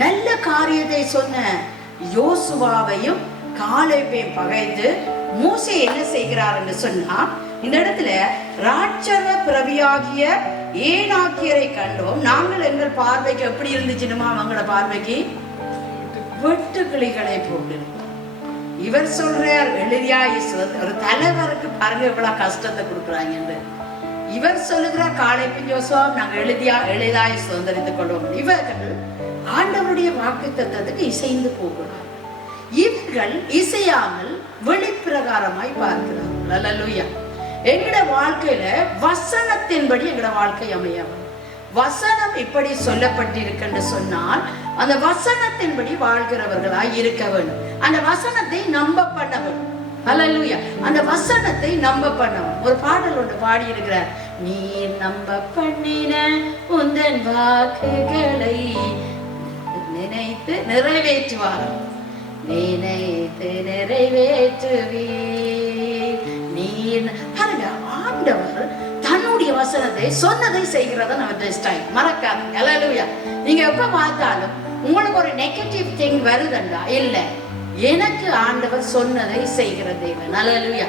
நல்ல காரியத்தை சொன்ன யோசுவாவையும் காலேபையும் பகைத்து மோசே என்ன செய்கிறார் என்று சொன்னா, இந்த இடத்துல ராட்சத பிரவியாகிய ஏனாக்கியரை கண்டோம். நாங்கள் எங்கள் பார்வைக்கு எப்படி இருந்துச்சுமா? அவங்களோட பார்வைக்கு வெட்டு கிளிகளை போட்டிருக்கோம். இவர் சொல்றார் எளிதா ஒரு தலைவருக்கு பாருங்க எவ்வளவு கஷ்டத்தை கொடுக்குறாங்க என்று. இவர் சொல்லுகிறார் காலேபையும் யோசுவாவும் நாங்கள் எளிதாய் சுதந்திரித்துக் கொள்வோம். இவர்கள் ஆண்டவருடைய வாக்குத்தத்தத்துக்கு இசைந்து போகிறார். இவர்கள் இசையாமல் வெளிப்பிரகாரமாய் பார்க்கிறார்கள். அல்லேலூயா. எங்கட வாழ்க்கையில வசனத்தின்படி எங்கட வாழ்க்கை அமையவும். வசனம் இப்படி சொல்லப்பட்டிருக்கின்ற சொன்னால் அந்த வசனத்தின்படி வாழ்கிறவர்களாய் இருக்க வேண்டும். அந்த வசனத்தை நம்ப பண்ண வேண்டும். அல்லேலூயா. அந்த வசனத்தை நம்ப பண்ணவும். ஒரு பாடல் ஒன்று பாடி இருக்கிறார். நீ நம்ப பண்ணின உந்தன் வாக்குகளை நினைத்து நிறைவேற்றுவார், நினைத்து நிறைவேற்றுவீர். நீ பாருங்க, ஆண்டவர் தன்னுடைய வசனத்தை சொன்னதை செய்கிறத நம்ம ஸ்டைல் மறக்காதீங்க. அல்லேலூயா. நீங்க எப்ப பார்த்தாலும் உங்களுக்கு ஒரு நெகட்டிவ் திங் வருதுண்டா, இல்ல, எனக்கு ஆண்டவர் சொன்னதை செய்கிற தேவன். அல்லேலூயா.